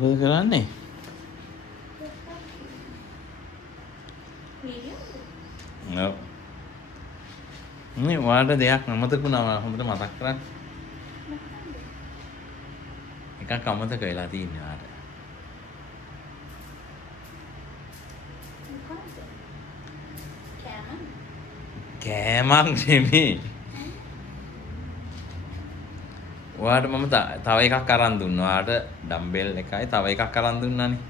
මොකද කරන්නේ? ඔව්. මේ ඔයාලට දෙයක් අමතක වුණා හොඳට මතක් කරන්න. එකක් අමතක වෙලා තියෙනවා ඔයාලට. කෑමක් නෙමෙයි. ඔයාලට මම තව එකක් අරන් දුන්නා. ඔයාලට ඩම්බෙල් එකයි තව එකක් අරන් දුන්නානේ.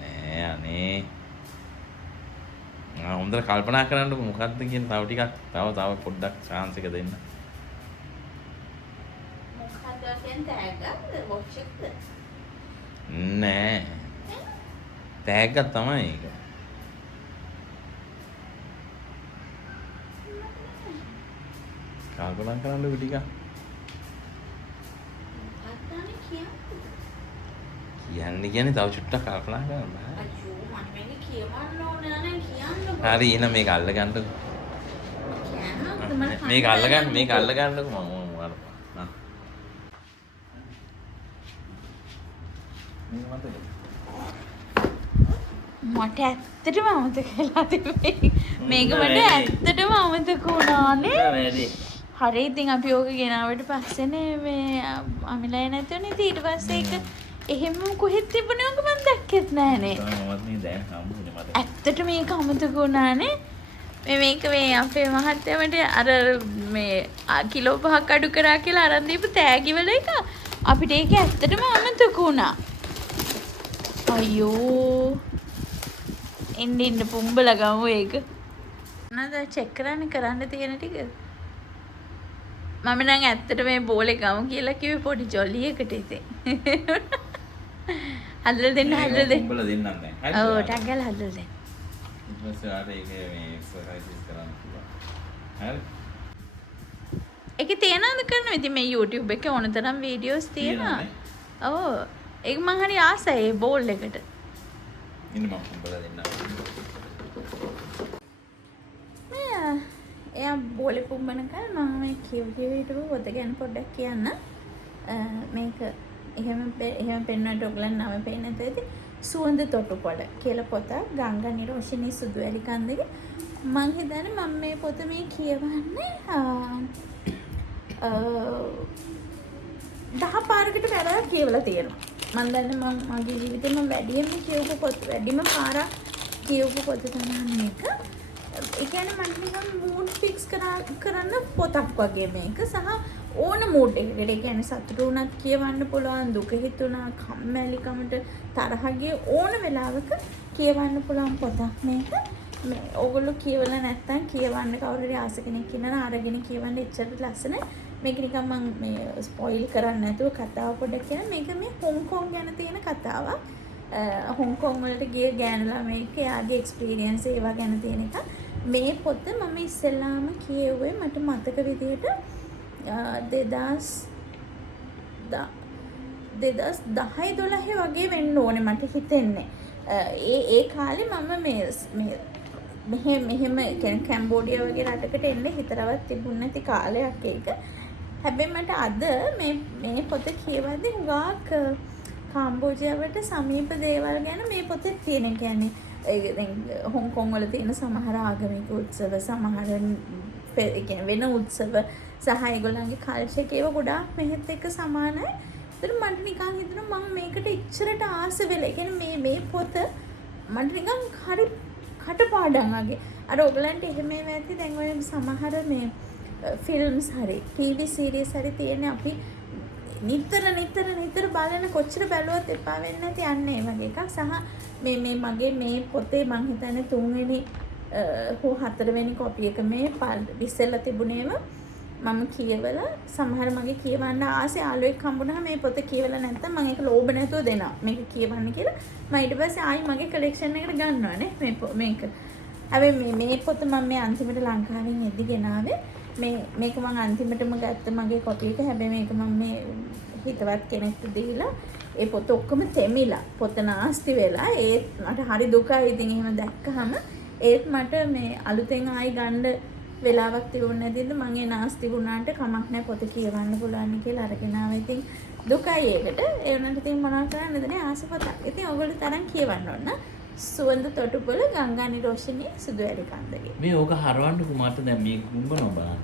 නෑ අනේ. හොඳට කල්පනා කරන්නකො මොකක්ද කියන තව ටිකක් තව පොඩ්ඩක් chance එක දෙන්න. මොකක්ද කියන්නේ තෑග්ගක්ද වොච් එකද? නෑ. තෑග්ගක් තමයි ඒක. කල්පනා කරන්නකො ටිකක්. කියන්නේ තව චුට්ටක් කල්පනා කරන්න බෑ. අයියෝ මම මේක කියවන්න ඕනේ නෑ කියන්න. හරි එහෙනම් මේක අල්ල ගන්නකො. මේක අල්ල ගන්නකො මම වරපා. මට ඇත්තටම අමතක වෙලා තිබේ. මේක මට ඇත්තටම අමතක වුණානේ. වැඩි. හරි ඉතින් අපි ඕක ගෙනාවට පස්සේනේ මේ අමිලයි නැතුනේ ඊට පස්සේ ඒක එහෙම කොහෙද තිබුණේ ඔක මම දැක්කෙත් නෑනේ. මමත් මේ දැන් හම්බුනේ මට. ඇත්තට මේක අමතක වුණානේ. මේක මේ අපේ මහත්තයාට අර මේ කිලෝ 5ක් අඩු කරා කියලා අරන් දීපු තෑගි වල එක අපිට ඒක ඇත්තටම අමතක වුණා. අයියෝ. ඉන්න පුම්බල ගමු ඒක. නේද චෙක් කරන්න තියෙන ටික. මම නම් ඇත්තට මේ බෝලේ ගමු කියලා කිව්වේ පොඩි ජොලි එකට ඉතින්. හදලා දෙන්න. උඹලා දෙන්නම් දැන්. හරි. ඔව් ටක් ගාලා හදලා දෙන්න. ඊපස්සේ ආට ඒක මේ එක්සර්සයිස් කරන්න පුළුවන්. හරි. ඒකේ තියනවද කරනවා? ඉතින් මේ YouTube එකේ ඕන තරම් වීඩියෝස් තියෙනවා. ඔව්. ඒක මං හරි ආසයි ඒ බෝල් එකට. ඉන්න මම උඹලා දෙන්නම්. එයා බෝලේ පුම්බනකල් මම මේ හිටපු පොත ගැන පොඩ්ඩක් කියන්න. මේක එහෙම පෙන්වන්නට ඔයගලන් නම පේන්නේ නැත්නම් ඉතින් සුවඳ තොටුපොළ කියලා පොත ගංගා නිරෝෂිනී සුදුවැලි කන්දේ මම හිතන්නේ මම මේ පොත මේ කියවන්නේ 10 පාරකට වැඩි කියවලා තියෙනවා. මම දන්නේ මම මගේ ජීවිතේ මම වැඩියෙන්ම කියවපු පොත වැඩිම පාරක් කියවපු පොත තමයි මේක. ඒ කියන්නේ මම නිකන් මූඩ් ෆික්ස් කරන්න පොතක් වගේ මේක සහ ඕන මූඩ් එකකට ඒ කියන්නේ සතුටු වුණත් කියවන්න පුළුවන් දුක හිතුණා කම්මැලිකමට තරහ ගිය ඕන වෙලාවක කියවන්න පුළුවන් පොතක් මේක. මේ ඕගොල්ලෝ කියවලා නැත්තම් කියවන්න කවුරු හරි ආස කෙනෙක් ඉන්නවා අරගෙන කියවන්න එච්චර ලස්සන. මේක නිකන් මම මේ ස්පොයිල් කරන්නේ නැතුව කතාව පොඩ්ඩක් කියන මේක මේ හොංකොං ගැන තියෙන කතාවක්. හොංකොං වලට ගිය ගෑනු ළමයෙක් එයාගේ එක්ස්පීරියන්ස් ඒවා ගැන තියෙන එක. මේ පොත මම ඉස්සෙල්ලාම කියෙව්වේ මට මතක විදිහට 2010-12 වගේ වෙන්න ඕනේ මට හිතෙන්නේ. ඒ කාලේ මම මෙහෙම කියන්නේ කැම්බෝඩියා වගේ රටකට එන්න හිතරවත් තිබුණ නැති කාලයක් ඒක. හැබැයි මට අද මේ පොත කියවද්දි හුඟක් කාම්බෝජියාවට සමීප දේවල් ගැන මේ පොතේ තියෙන කියන්නේ හොංකොං වල තියෙන සමහර ආගමික උත්සව සමහර වෙන උත්සව සහ ඒගොල්ලන්ගේ කල්චර් එක ඒවා ගොඩාක් මෙහෙත් එක්ක සමානයි. ඒතර මට නිකන් හිතුණා මම මේකට ඉච්චරට ආස වෙලා. ඒ කියන්නේ මේ පොත මට නිකන් හරි කටපාඩම් වගේ. අර ඔයගලන්ට එහෙම ඇති දැන් ඔය සමහර මේ ෆිල්ම්ස් හරි TV සීරීස් හරි තියෙන අපි නිතර බලන කොච්චර බැලුවත් එපා වෙන්නේ නැති යන්නේ වගේ එකක්. සහ මේ මගේ මේ පොතේ මං හිතන්නේ 3 වෙනි හෝ 4 වෙනි කොපි එක මේ ඉස්සෙල්ලා තිබුණේම මම කියවලා සමහර මගේ කියවන්න ආසේ යාළුවෙක් හම්බුනහම මේ පොත කියවලා නැත්තම් මම ඒක ලෝභ නැතුව දෙනවා මේක කියවන්න කියලා. මම ඊට පස්සේ ආයි මගේ කලෙක්ෂන් එකට ගන්නවානේ මේක. හැබැයි මේ පොත මම මේ අන්තිමට ලංකාවෙන් එද්දි ගෙනාවේ. මේක මම අන්තිමටම ගත්ත මගේ කොපි එක. හැබැයි මේක මම මේ හිතවත් කෙනෙක්ට දීලා ඒ පොත ඔක්කොම තෙමිලා පොත නාස්ති වෙලා ඒත් මට හරි දුකයි. ඉතින් එහෙම දැක්කහම ඒත් මට මේ අලුතෙන් ආයි ගන්න වෙලාවක් තිබුණ නැතිද මම ඒ නාස්ති වුණාට කමක් නැහැ පොත කියවන්න පුළුවන් කියලා අරගෙන ආවා. ඉතින් දුකයි ඒකට. ඒ වුණාට ඉතින් මොනවා කරන්නද නේ ආස පොතක්. ඉතින් ඔයගොල්ලෝ තරම් කියවන්න ඕන. සුවඳ තොටුපොළ ගංගා නිරෝෂණී සුදු ඇලි කන්දගේ. මේ ඕක හරවන්නකෝ මට දැන් මේ කුඹනවා බලන්න.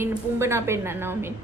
ඉන්න පුම්බනා පෙන්නන්නවා මේ.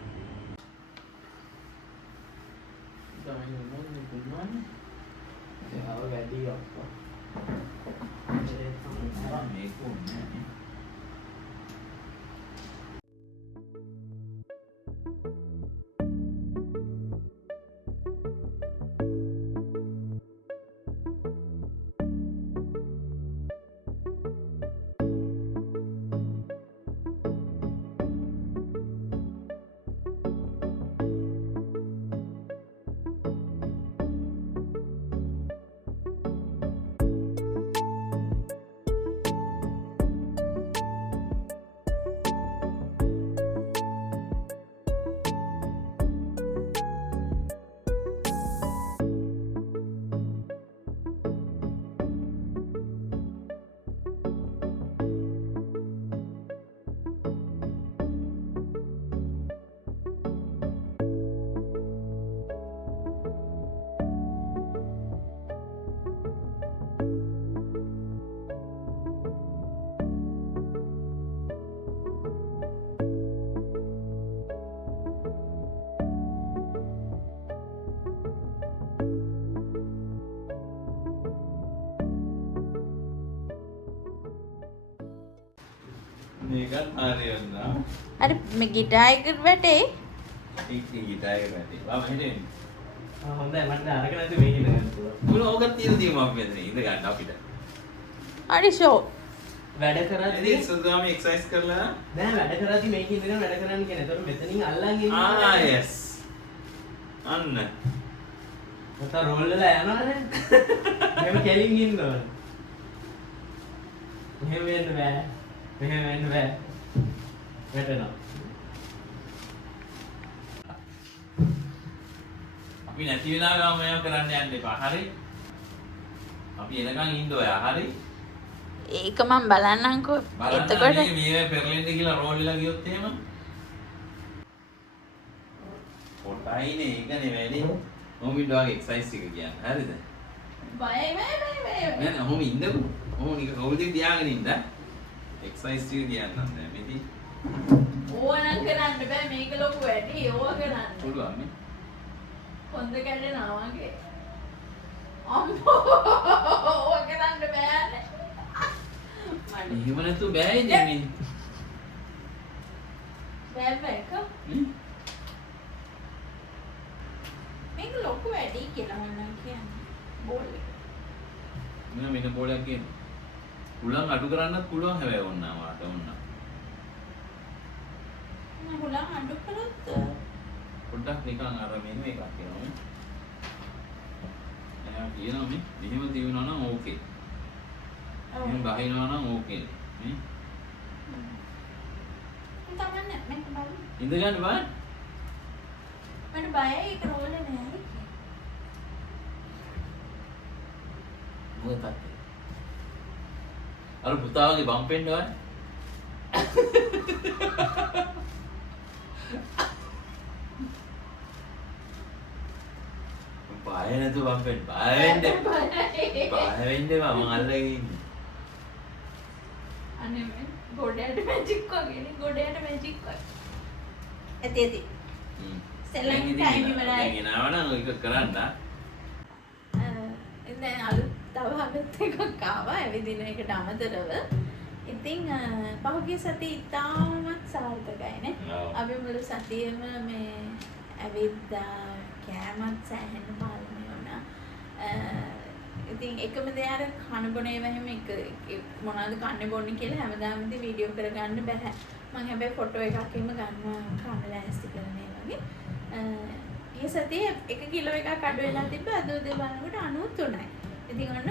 මේකත් හරියනවා. අර මේ ගිටාර් එකට වැටේ. ඒක ගිටාර් එක වැටේ. බා මම හිතන්නේ. හොඳයි මට අරක නැතු මේක ඉඳ ගන්න පුළුවන්. මොන ඕකත් තියෙන දේ මම මෙතන ඉඳ ගන්න අපිට. හරි ෂෝ. වැඩ කරද්දී ඉතින් සුදුම එක්සර්සයිස් කරලා නෑ වැඩ කරද්දී මේක ඉඳගෙන වැඩ කරන්න කියන්නේ. ඒතකොට මෙතනින් අල්ලන් ඉන්නේ. yes. අන්න. මත රෝල් වෙලා යනවනේ. මෙහෙම කෙලින් ඉන්න ඕන. මෙහෙම වෙන්න බෑ. මෙහෙම වෙන්න බෑ. වැටෙනවා. අපි නැති වෙලා ගාම මේව කරන්න යන්න එපා. හරි? අපි එනකන් ඉන්න ඔයා. හරි? ඒක මම බලන්නම්කෝ. එතකොට මේ පෙරලෙන්න කියලා රෝල් වෙලා ගියොත් එහෙම පොටයිනේ ඒකනේ වැඩි. මොම් ඉන්න වගේ එක්සර්සයිස් එක කියන්නේ. හරිද? බයයි නෑ ඔහොම ඉන්නකෝ. ඔහොම නික කවුරුද තියාගෙන ඉන්න. එක්සර්සයිස් ටික කියන්නම් දැන් මෙදී. ඕනනම් කරන්න බෑ මේක ලොකු වැඩි. ඕවා කරන්න. පුළුවන් මේ. හොඳ කැඩෙනවා වගේ. අම්මෝ ඕවා කරන්න බෑනේ. එහෙම නැතු බෑ ඉතින් මේ. බෑක. මේක ලොකු වැඩි කියලා මම කියන්නේ. බෝල් එක. මෙන්න මෙන්න බෝලයක් කියන්නේ. උලන් අඩු කරන්නත් පුළුවන් හැබැයි ඕන්නා වාට ඕන්නා. මම උලන් අඩු කරොත් පොඩ්ඩක් නිකන් අර මෙන්න එකක් කියනවා මේ. එයා කියනවා මේ මෙහෙම තියනවා නම් ඕකේ. එහෙනම් ගහිනවා නම් ඕකේ. මේ. තමන්නේ මේක බලන්න. ඉඳ ගන්න බෑ. මට බයයි ඒක රෝල් නෑ. මොකද තාත්තේ? අර පුතාගේ බම්පෙන්න ඔය. බය නැතු බම්පෙන්න. බය වෙන්න. බය වෙන්න මම අල්ලගෙන ඉන්නේ. අනේ මේ ගොඩයට මැජික් වගේනේ ගොඩයට මැජික් වගේ. ඇති. සෙල්ලම් ටයිම් ඉවරයි. දැන් එනවනම් ඒක කරන්න. දැන් අලුත් තව අලුත් එකක් ආවා ඇවිදින එකට අමතරව. ඉතින් පහුගිය සතියේ ඉතාමත් සාර්ථකයිනේ. අපි මුළු සතියේම මේ ඇවිද්දා කෑමත් සෑහෙන පාලනය වුණා. ඉතින් එකම දේ අර කන බොන ඒවා හැම එක මොනවද කන්නේ බොන්නේ කියලා හැමදාම ඉතින් වීඩියෝ කරගන්න බෑ. මම හැබැයි ෆොටෝ එකක් එහෙම ගන්නවා කන ලෑස්ති කරන ඒ වගේ. ඊයේ සතියේ 1 කිලෝ එකක් අඩු වෙලා තිබ්බ අද උදේ බලනකොට 93යි. ඉතින් ඔන්න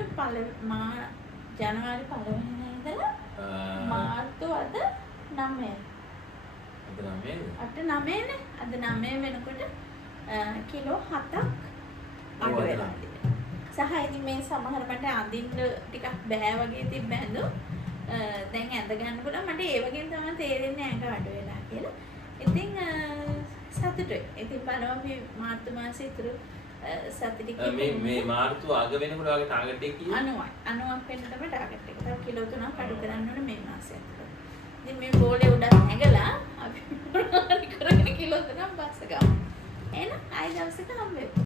ජනවාරි 1 වෙනිදා ඉඳලා මාර්තු අද 9. අද 9නේ. අද 9 වෙනකොට කිලෝ 7ක් අඩු වෙලා තිබෙනවා. සහ ඉතින් මේ සමහර මට අඳින්න ටිකක් බෑ වගේ තිබ්බ ඇඳුම් දැන් ඇඳ ගන්න පුළුවන්. මට ඒ වගේම තමයි තේරෙන්නේ ඇඟ අඩු වෙලා කියලා. ඉතින් සතුටුයි. ඉතින් බලමු අපි මාර්තු මාසේ ඉතුරු සතිටික මේ මාර්තු අග වෙනකොට වගේ ටාගට් එක කීයද? 90ක් වෙන්න තමයි ටාගට් එක. තව කිලෝ 3ක් අඩු කරන්න ඕනේ මේ මාසේ ඇතුළත. ඉතින් මේ බෝලේ උඩ නැගලා අපි මොනවාරි කරගෙන කිලෝ 3ක් බස්ස ගමු. එහෙනම් ආයෙ දවසක හම්බ වෙමු.